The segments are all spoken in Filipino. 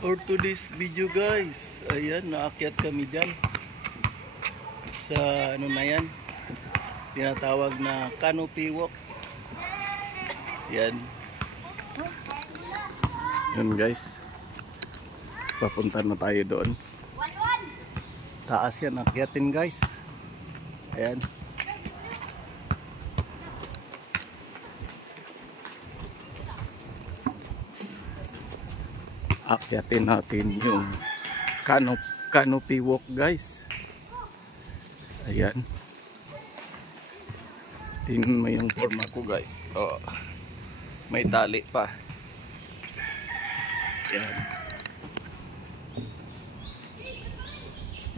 For today's video guys, ayan, naakyat kami dyan sa ano na yan, tinatawag na canopy walk. Yan guys, papunta na tayo doon. Taas yan, akyatin guys. Ayan, akyatin natin yung canopy walk guys. Ayan, tingnan mo yung forma ko guys. Oh, may tali pa. Ayan.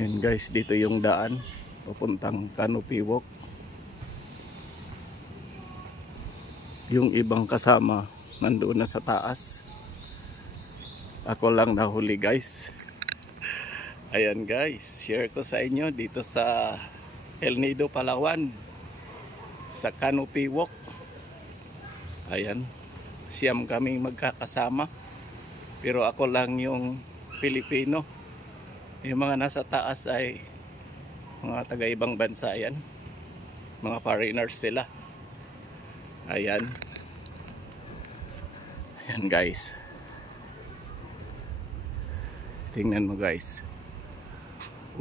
Yan guys, dito yung daan papuntang canopy walk. Yung ibang kasama nandoon na sa taas. Ako lang nahuli guys. Ayan guys, share ko sa inyo dito sa El Nido, Palawan, sa canopy walk. Ayan, siyam kaming magkakasama, pero ako lang yung Pilipino. Yung mga nasa taas ay mga taga ibang bansa yan, mga foreigners sila. Ayan, ayan guys, tingnan mo guys.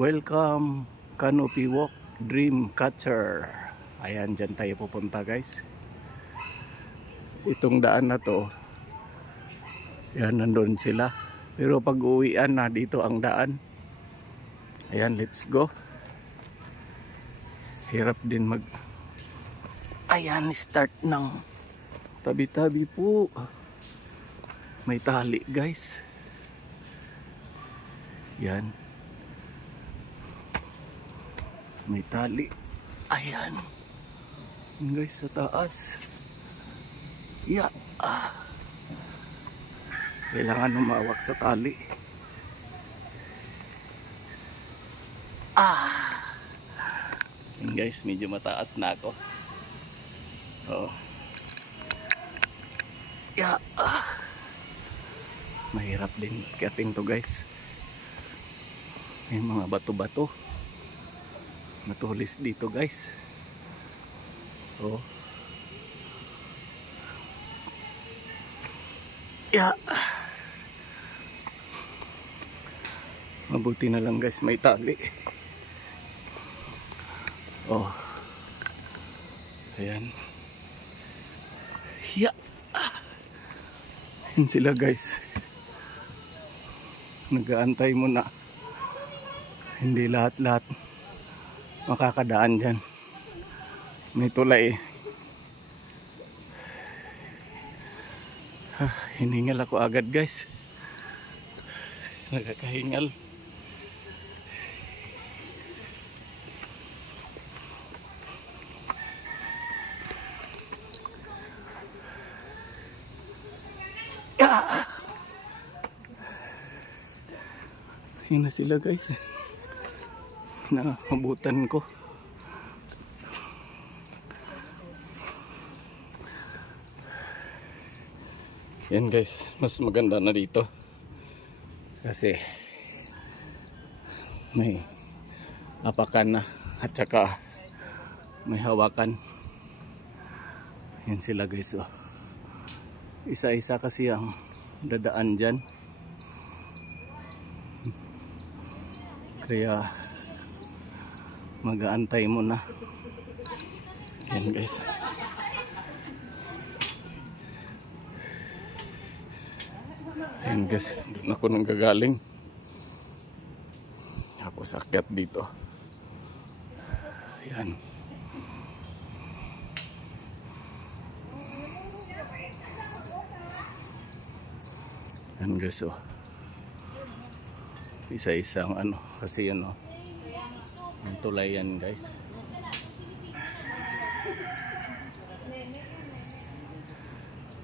Welcome Canopy Walk Dreamcatcher. Ayan, dyan tayo pupunta guys. Itong daan na to, yan, nandun sila, pero pag uwian na dito ang daan. Ayan, let's go. Hirap din mag, ayan, start ng tabi-tabi po. May tali guys. Yan, may tali. Ayan guys, sa taas. Yeah. Kailangan umawak sa tali. Yan guys, medyo mataas na ako. Oh. Yeah. Mahirap din kating to guys. May mga bato-bato, matulis dito guys. Oh. Yeah. Mabuti na lang guys, may tali. Oh. Ayan. Yeah. Yan sila guys. Nag-aantay mo na. Hindi lahat-lahat makakadaan dyan. May tulay eh. Hiningal ako agad guys. Nagkakahingal. Yun na sila guys. Nakabutan ko. Yan guys, mas maganda na dito kasi may apakan na at saka may hawakan. Yan sila guys. Oh, isa-isa kasi ang dadaan dyan, kaya mag-aantay mo na. Yan guys. Yan guys, doon ako nang gagaling. Tapos akyat dito. Yan. Yan guys, oh. Isa-isang ano, kasi yun oh, yung tulay yan guys.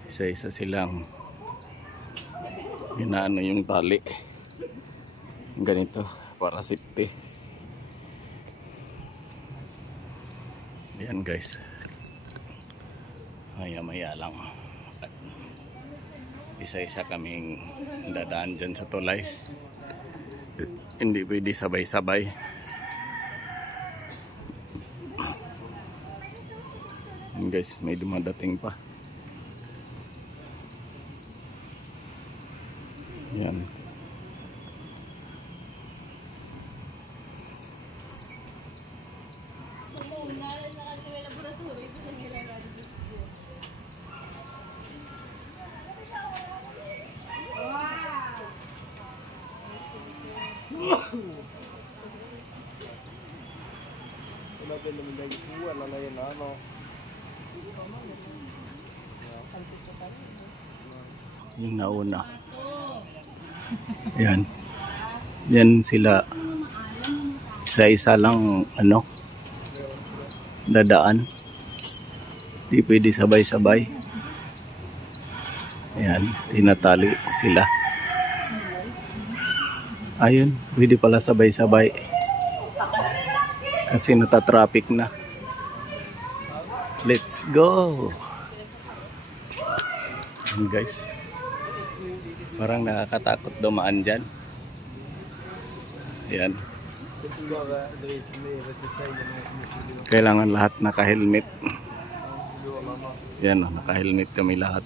Isa-isa silang inaano yung tali ganito para safety. Yan guys, maya maya lang Isa-isa kaming dadaan dyan sa tulay. Hindi pwede sabay-sabay. Yan guys, may dumadating pa. Yan. Yung nauna. Yan. Yan sila. Isa-isa lang dadaan. Di pwede sabay-sabay. Ayan, tinatali sila. Ayun, pwede pala sabay-sabay. Kasi nata-traffic na. Let's go! Ayan guys. Parang nakakatakot dumaan dyan. Ayan. Kailangan lahat naka-helmet. Yan, naka-helmet kami lahat.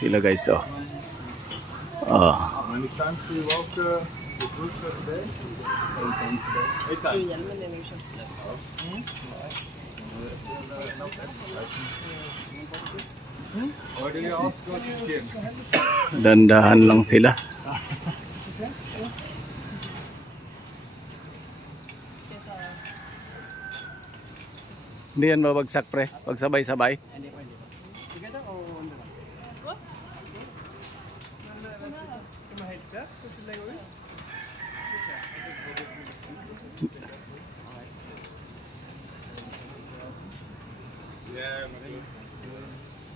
Sila guys, oh. Oh. Dandahan lang sila. Hindi yan mabagsak pre, pag sabay-sabay. Yeah,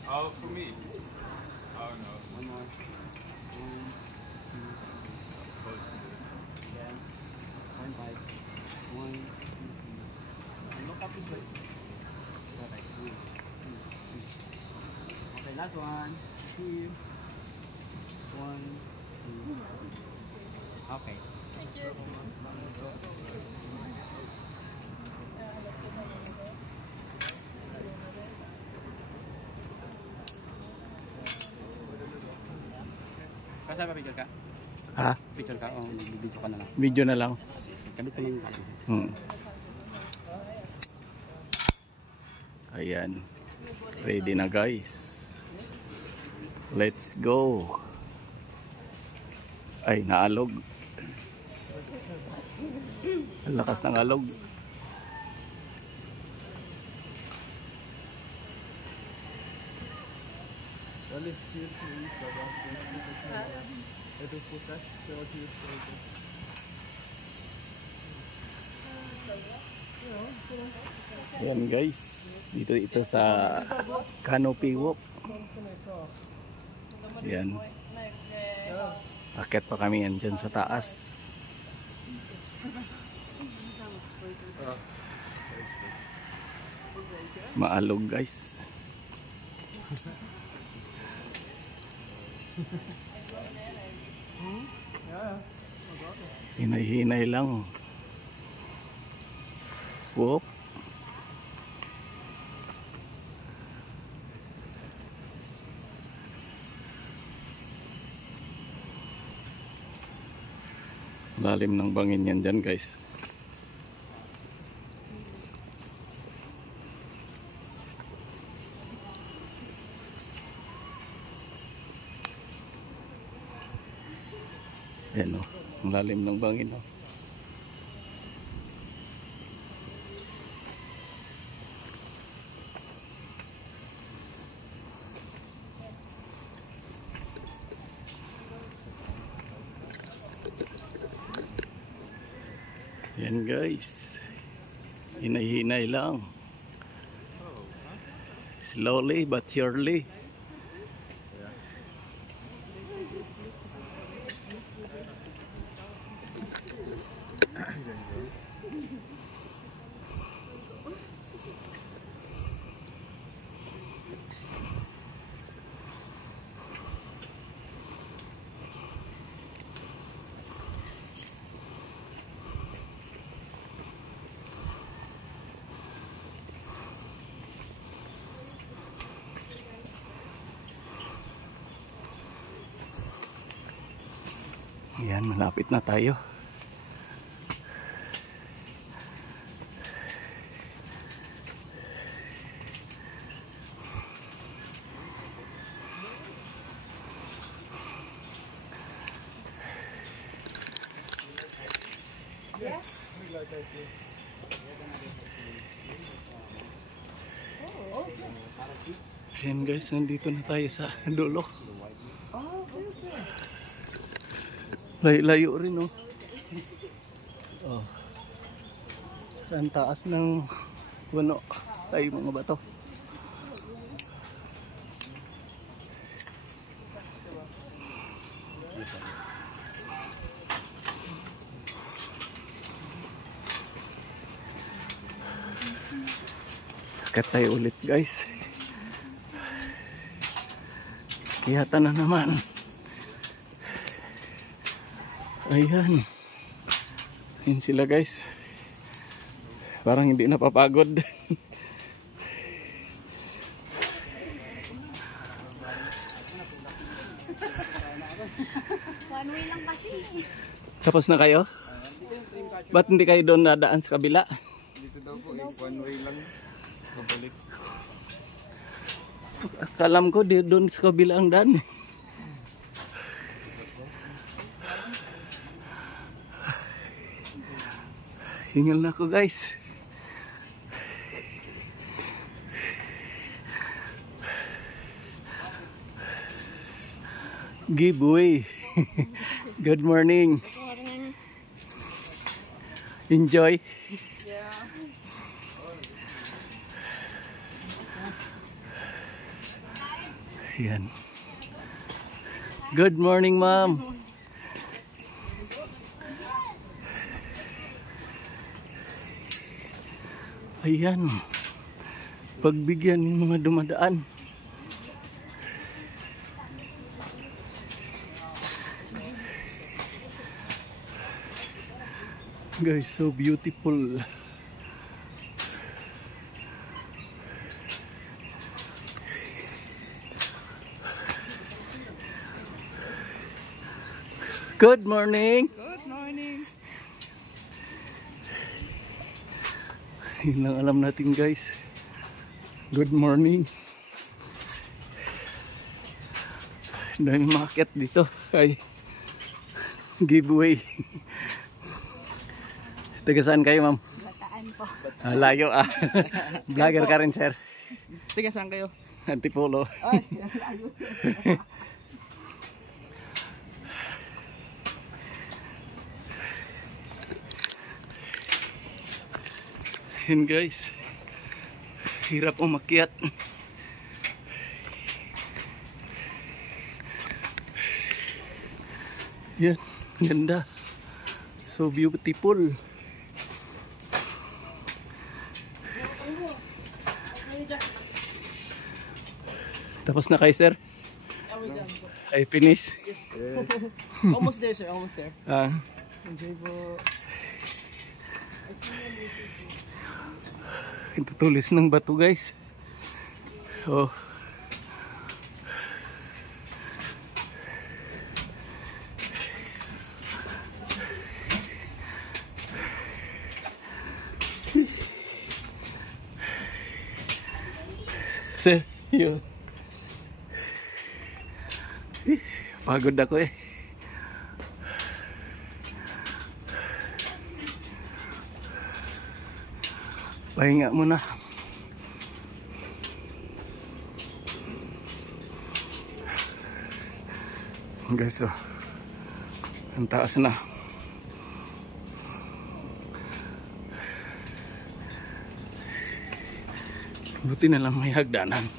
oh, for me. Oh no. One more. One, five. One. Look up this way. Okay, last one. Two. One. Two. Okay. Thank you. Kasi ba picture ka? Ha? Picture ka o video ka na lang? Video na lang. Kami ko lang. Ayan. Ready na guys. Let's go. Ay, naalog. Ang lakas ng alog. Ayan guys, dito ito sa Canopy Walk. Ayan. Akit pa kami yan dyan sa taas. Maalog guys. Hinay-hinay lang. Whoop. Lalim ng bangin yan dyan guys. Ayan o, ang lalim ng bangin o. Yan guys, hinay-hinay lang, slowly but surely. Ayan, malapit na tayo. Ayan guys, nandito na tayo sa dulo. Layo rin, oh. Oh. Saan taas ng puno tayo mga bato. Akat tayo ulit guys. Kiyata na naman. Ayan. Ayan sila guys. Parang hindi napapagod. One way lang kasi. Tapos na kayo? Ba't hindi kayo doon nadaan sa kabila? Dito daw po, one way lang. Pabalik. Kalam ko doon sa kabila ang daan. Hingal na ako guys. Giveaway. Good morning. Enjoy. Yan. Good morning, ma'am. Ayan. Pagbigyan ng mga dumadaan. Guys, so beautiful. Good morning. Good morning. Yun lang alam natin guys. Good morning. Dahil market dito ay giveaway. Taga saan kayo ma'am? Bataan po. Layo ah. Vlogger ka rin sir. Tiga saan kayo? Antipolo. Ay, layo. Yun guys, hirap umakyat. Yan, ganda. So beautiful. Tapos na kayo sir? I finish. Yes. Almost there, sir. Almost there. Enjoy po. Ito tulis ng bato guys. Oh. Sir, yun. Pagod ako eh. Pahinga muna. Guys, oh. Ang taas na. Buti na lang may hagdanan.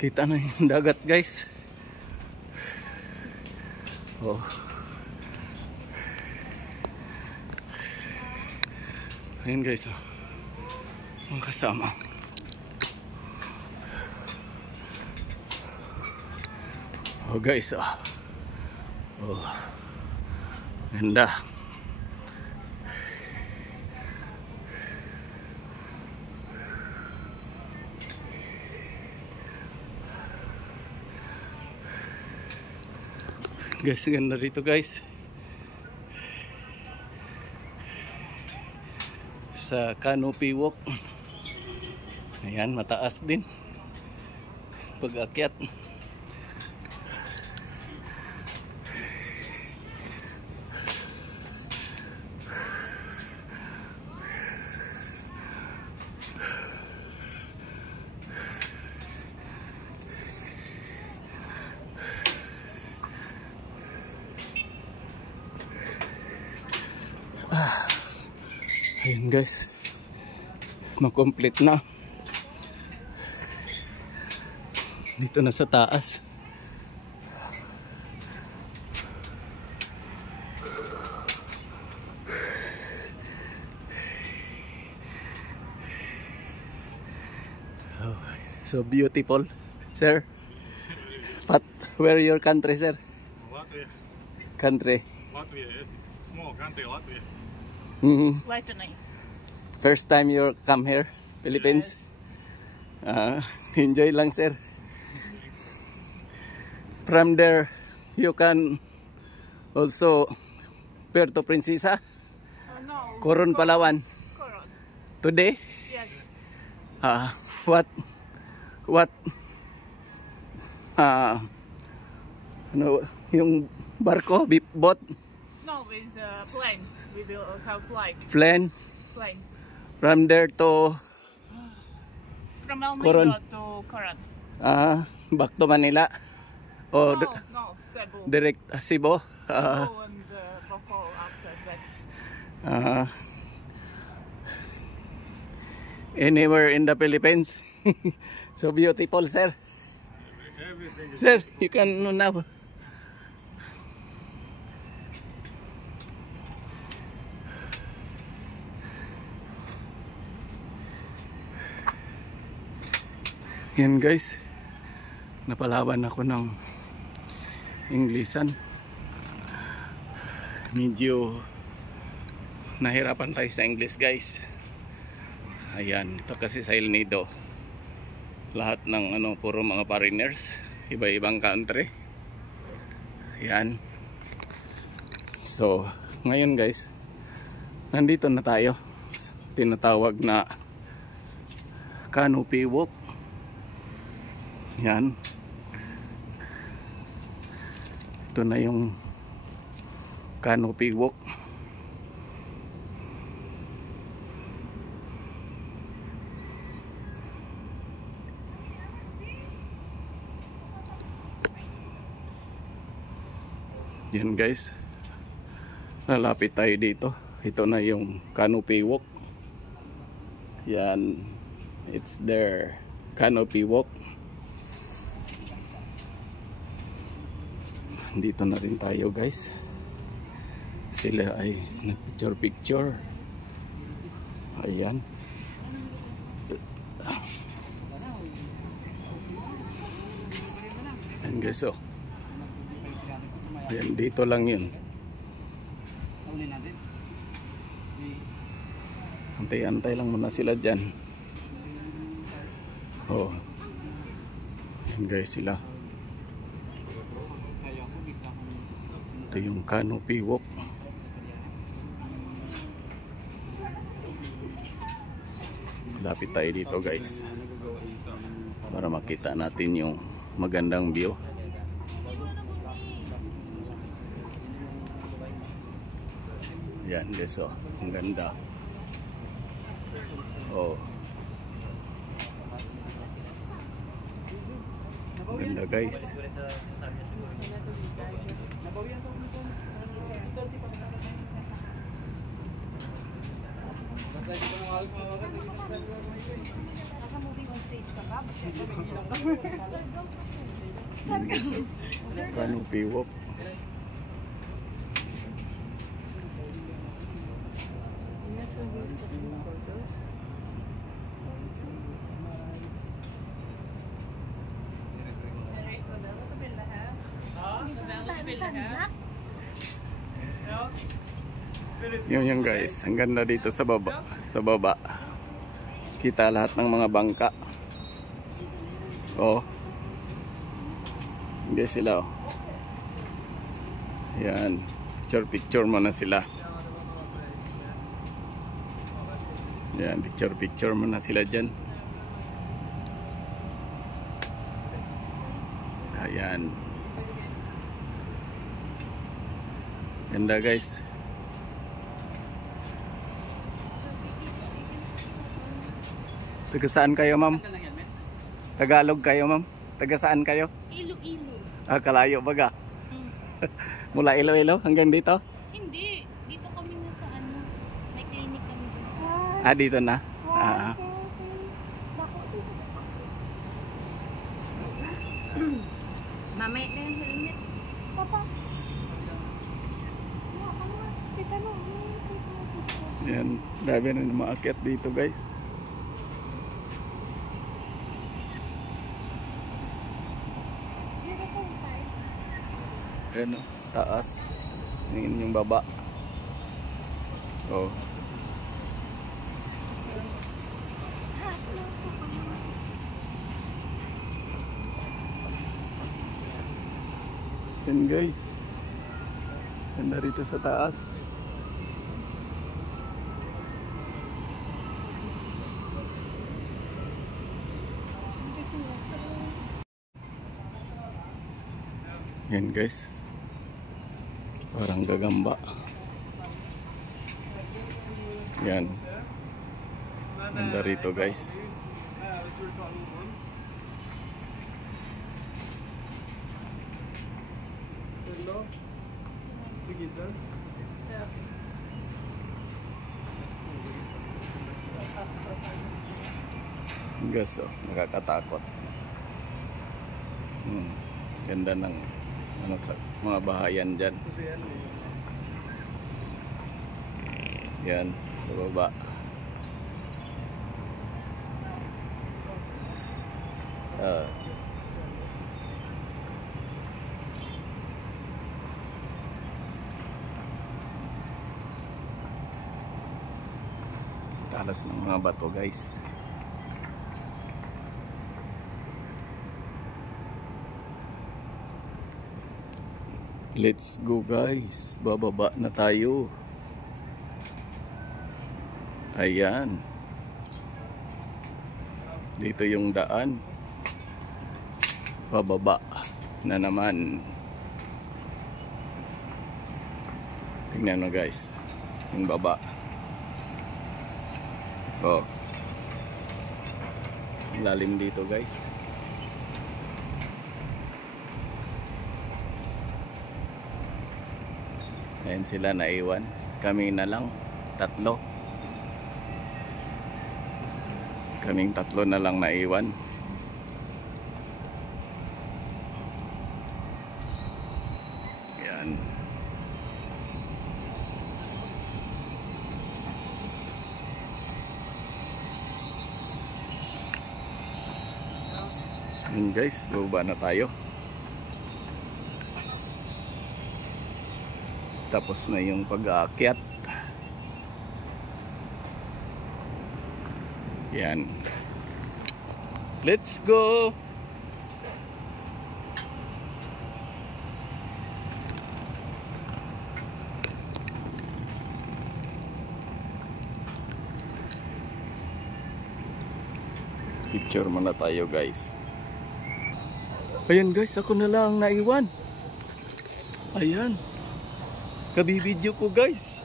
Kita na yung dagat guys. Oh. Ayun guys, oh. Mga kasama. Oh guys, oh. Oh. Ganda. Guys, ganda dito guys. sa canopy walk. Ayan, mataas din pag-akyat. Ayun guys, makomplete na dito na sa taas. Oh, so beautiful, sir. But where your country, sir? Latvia. Country. Latvia, yes, it's small country, Latvia. Latvia. First time you come here, Philippines? Yes. Enjoy lang, sir. From there, you can also Puerto Princesa, No. Coron, Palawan. Coron. Today? Yes. What? Ano, yung barko, boat? No, it's a plane. We will have flight. Plane? Plane. From there to From Almeida Coron. to Coron. Back to Manila? O No, Cebu. direct Cebu? Cebu and Bohol after that. Anywhere in the Philippines? So beautiful, sir. Everything is Sir, you can now. Yan guys, napalaban ako ng Inglesan. Medyo nahirapan tayo sa English guys. Ayan, ito kasi sa El Nido. Lahat ng puro mga foreigners, iba-ibang country. Ayan. So, ngayon guys, nandito na tayo. Tinatawag na canopy walk. Yan. Ito na yung canopy walk. Yan guys. Lalapit tayo dito. Ito na yung canopy walk. Yan. It's their canopy walk. Dito na rin tayo guys. Sila ay nagpicture. Ayan. Ayan guys, oh. Ayan, dito lang yun. Antay-antay lang muna sila dyan. Oh. Ayan guys sila. Ito yung canopy walk. Lapit tayo dito guys para makita natin yung magandang view. Yan guys, oh, ang ganda. Oh, ang ganda guys. Canopy walk. Yun guys, ang ganda dito sa baba. Sa baba kita lahat ng mga bangka. Oh, guys sila, oh. Yan, picture muna sila. Yan, picture muna sila dyan. Ayan. Ganda guys. Taga saan kayo, ma'am? Tagalog kayo, ma'am? Taga saan kayo? Iloilo. Ah, kalayo baga. Mula Iloilo hanggang dito? Hindi. Dito kami na sa ano. May clinic kami dyan sa... Ah, dito na. Ah. Mamaya na yung helmet. Isa pa. Yan, dami na maakyat dito guys. Ayan o, taas. Yun yung baba. Oh. Yan guys. Ganda rito sa taas. Yan guys. Parang gagamba. Yan. Ganda rito guys. Guys, oh, nakakatakot. Ganda ng ano sa mga bahayan dyan. Yan sa baba. Talas ng mga bato guys. Let's go guys, bababa na tayo. Ayan. Dito yung daan. Bababa na naman. Tingnan mo guys, yung baba. Oh. Lalim dito guys. Ayan sila naiwan. Kami na lang, tatlo. Kaming tatlo na lang naiwan. Ayan. Ayan guys, bababa na tayo. Tapos na yung pag-aakyat. Yan. Let's go! Picture muna tayo guys. Ayan guys, ako na lang naiwan. Ayan. Kabibidyo ko guys.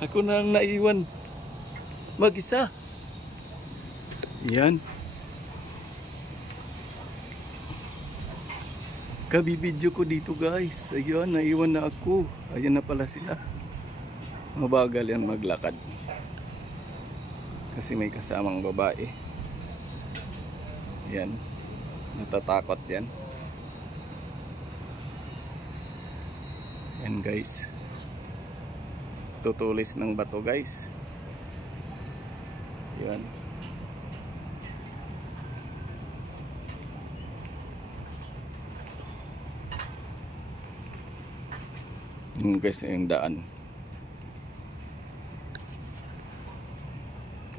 Ako na ang naiwan mag-isa. Yan. Kabibidyo ko dito guys. Ayan, naiwan na ako. Ayan na pala sila. Mabagal yan maglakad. Kasi may kasamang babae. Yan. Natatakot yan. Yan guys, tutulis ng bato guys. Yan. Yan guys, yung daan.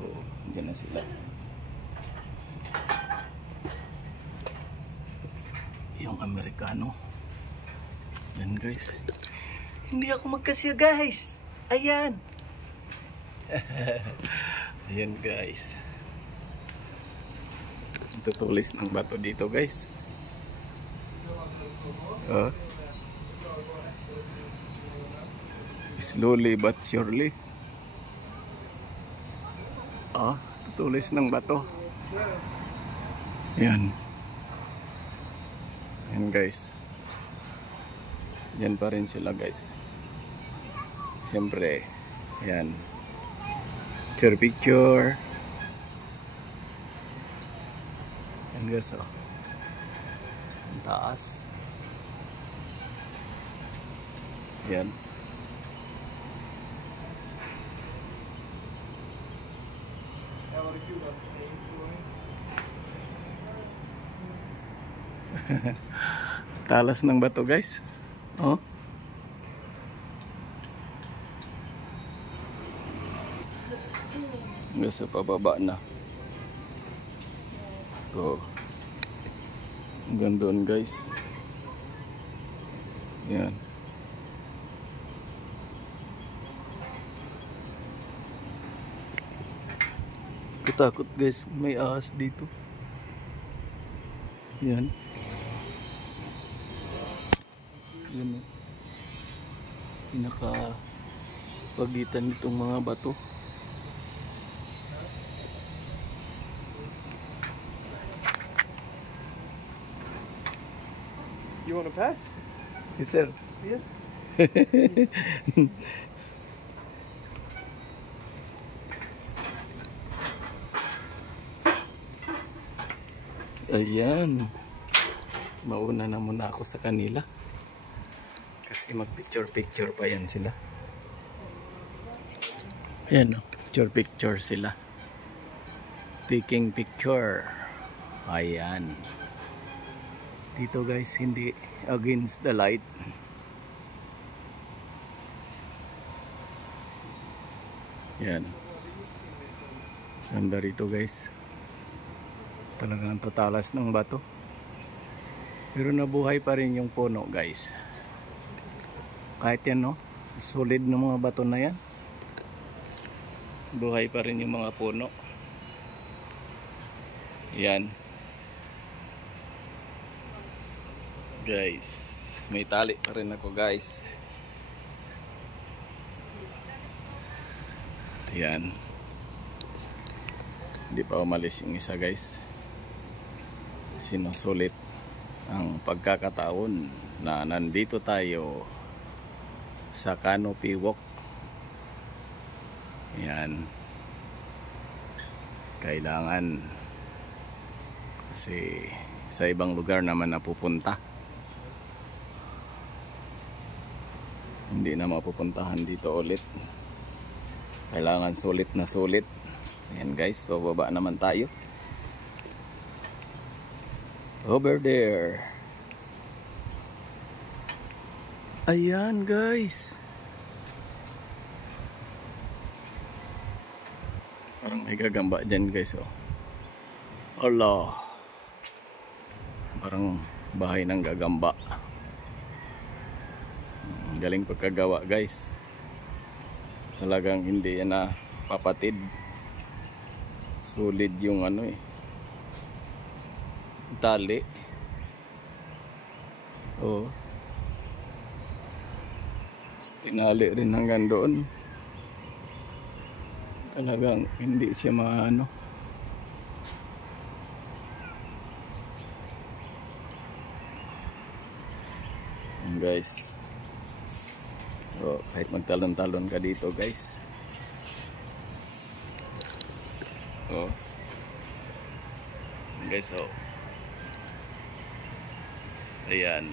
Oh, yan na sila. Yung Amerikano. Yan guys. Hindi ako magkasya guys. Ayan. Ayan guys. Tutulis ng bato dito guys. Slowly but surely. Tutulis ng bato. Ayan. Ayan guys. Yan pa rin sila guys. Siyempre. Ayan. Picture. Ayan guys oh. Ang taas. Ayan. Talas ng bato guys. Oh. Hanggang sa pababa na. Oh. Hanggang doon guys. Yan. Katakot guys, may ahas dito. Yan. Yan. Pinaka-pagitan nitong mga bato. You want to pass? Yes, sir. Yes. Ayan. Mauna na muna ako sa kanila. Kasi mag-picture pa yan sila. Ayan o. Picture sila. Taking picture. Ayan. Dito guys, hindi against the light. Yan. Ganda rito guys. Talagang tatalas ng bato. Pero nabuhay pa rin yung puno guys. Kahit yan no, solid ng mga bato na yan. Buhay pa rin yung mga puno. Yan. Guys, may tali pa rin ako guys. Yan. Hindi pa umalis yung isa guys. Sinusulit ang pagkakataon na nandito tayo sa Canopy Walk. Yan. Kailangan kasi sa ibang lugar naman napupunta. Hindi na mapupuntahan dito ulit. Kailangan sulit na sulit. Ayan guys, bababa naman tayo. Over there. Ayan guys. Parang may gagamba dyan guys oh. Allah. Parang bahay ng gagamba. Galing pagkagawa guys. Talagang hindi yan na papatid. Solid yung ano eh, tali. Oh. Tinali rin hanggang doon. Talagang hindi siya maano. Guys. So, kahit magtalon-talon ka dito guys. Oh. Guys, oh. Ayan.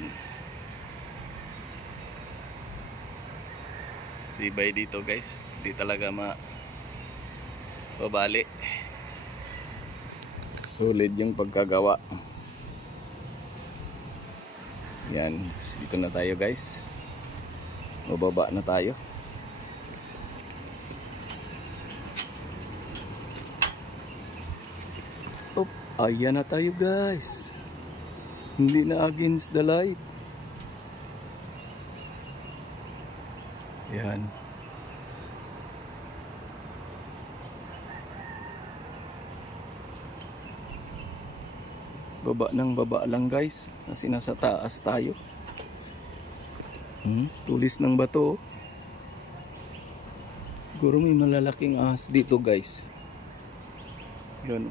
Tibay dito guys. Hindi talaga mababali. Solid yung pagkagawa. Yan. Dito na tayo guys. Mababa na tayo. Oh, ayan na tayo guys. Hindi na against the light. Yan. Baba ng baba lang guys, kasi nasa taas tayo. Tulis ng bato. Siguro may malalaking ahas dito guys. Yun.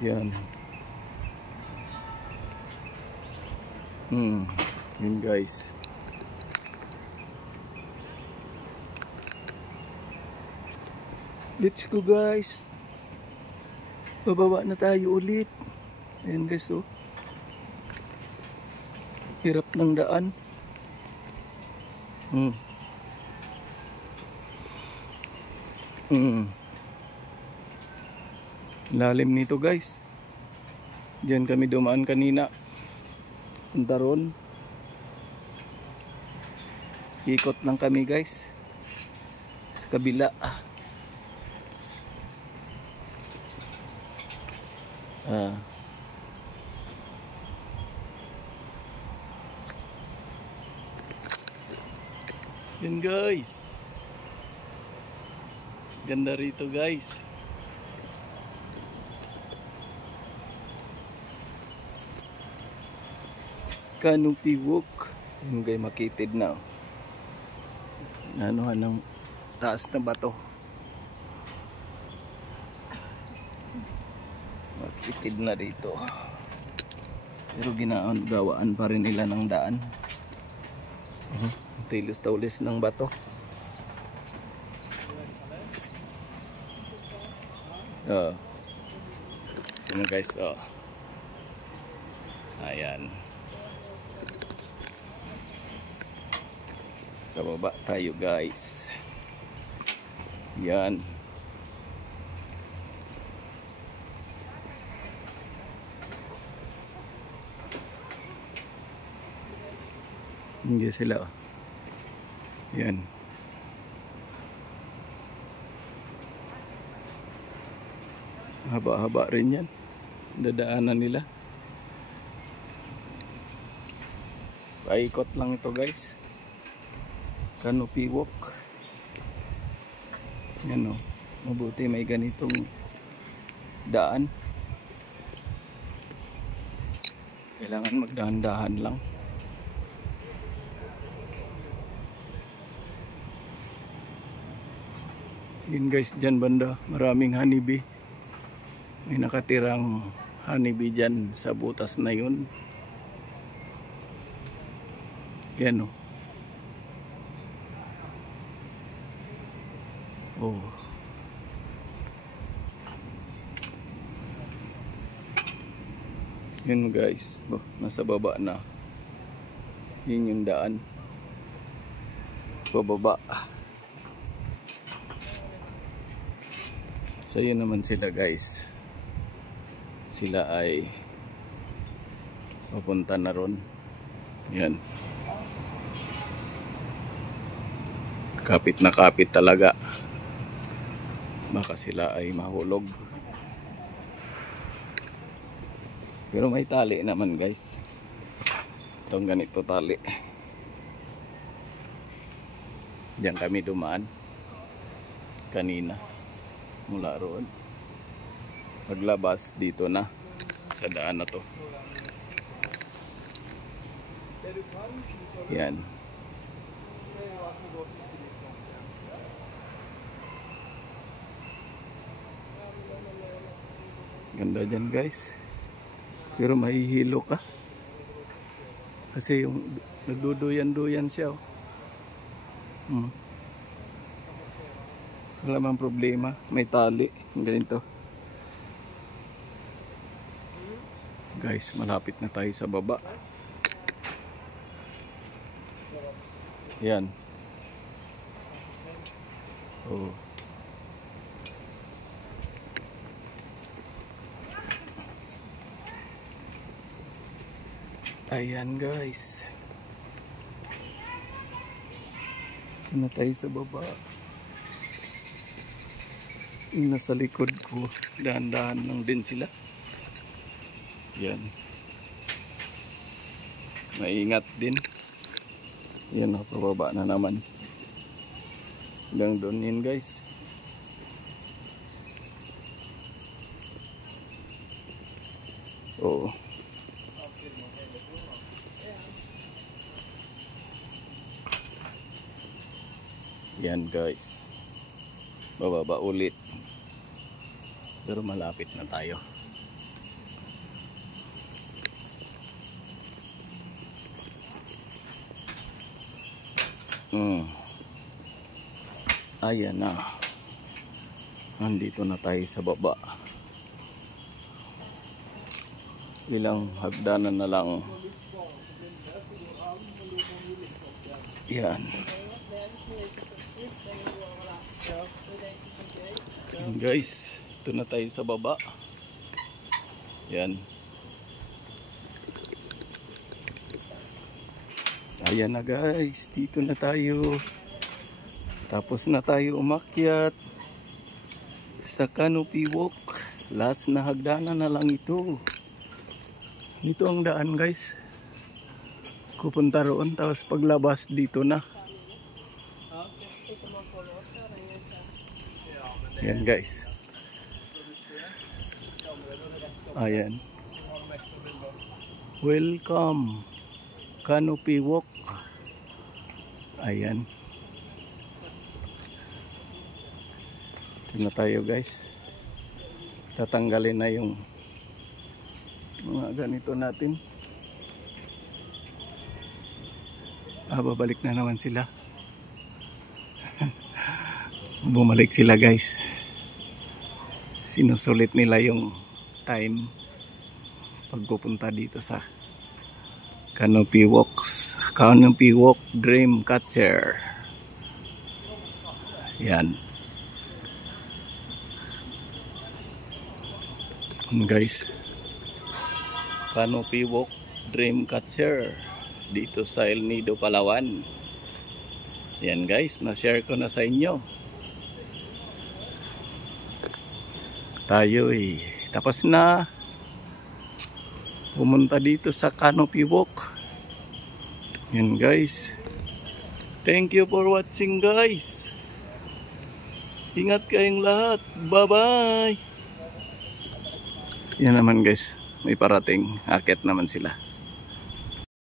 Yan. Yun guys. Let's go guys. Bababa na tayo ulit. Ayan guys, oh. Hirap ng daan. Lalim nito guys. Diyan kami dumaan kanina. Punta ron. Ikot lang kami guys. Sa kabila. Yan guys. Ganda rito guys. Canopy walk. Yung guys makitid na. Anuhan ng taas na bato. Makitid na dito. Pero ginagawaan pa rin nila ng daan. Tilis-tulis ng bato. Yun guys, ayan. Kababa tayo guys. Yan. Hindi sila. Yan. Haba-haba rin yan. Dadaanan nila. Paikot lang ito guys. Canopy walk. Yan o. Mabuti may ganitong daan. Kailangan magdahan-dahan lang. Yun guys, dyan banda maraming honeybee. May nakatirang honeybee dyan sa butas na yun. Yan o. Oh. Yun guys, nasa baba na. Yun yung daan. Bababa. So yun naman sila guys. Sila ay papunta na ron. Yan. Kapit na kapit talaga. Baka sila ay mahulog. Pero may tali naman guys. Itong ganito tali. Diyan kami dumaan kanina. Mula roon. Paglabas dito na sa daan na to. Yan. Ganda dyan guys. Pero mahihilo ka. Kasi yung nagduduyan-duyan siya. Wala mang problema. May tali. Ganito. Guys, malapit na tayo sa baba. Yan. Oh. Ayan guys. Ito na tayo sa baba. Yung nasa likod ko, dahan-dahan lang din sila. Yan. Maingat din. Yan, pababa na naman. Hanggang doon yun guys. Oo. Yan guys. Bababa ulit. Pero malapit na tayo. Ayan na. Nandito na tayo sa baba. Ilang hagdanan na lang. Yan. Yan guys, ito na tayo sa baba. Yan. Ayan na guys, dito na tayo. Tapos na tayo umakyat sa canopy walk. Last na hagdanan na lang ito. Dito ang daan guys. Pupunta roon, tapos paglabas dito na. Yan guys. Ayan. Welcome canopy walk. Ayan. Ito na tayo guys. Tatanggalin na yung mga ganito natin. Babalik na naman sila. Bumalik sila guys. Sinusulit nila yung time pagpupunta dito sa Canopy Walks, Canopy Walk Dreamcatcher. Yan. Guys, Canopy Walk Dreamcatcher dito sa El Nido, Palawan. Yan guys, na-share ko na sa inyo. Tayo tapos na pumunta dito sa Canopy Walk. Yan guys. Thank you for watching guys. Ingat kayong lahat. Bye bye. Yan naman guys, may parating. Akit naman sila.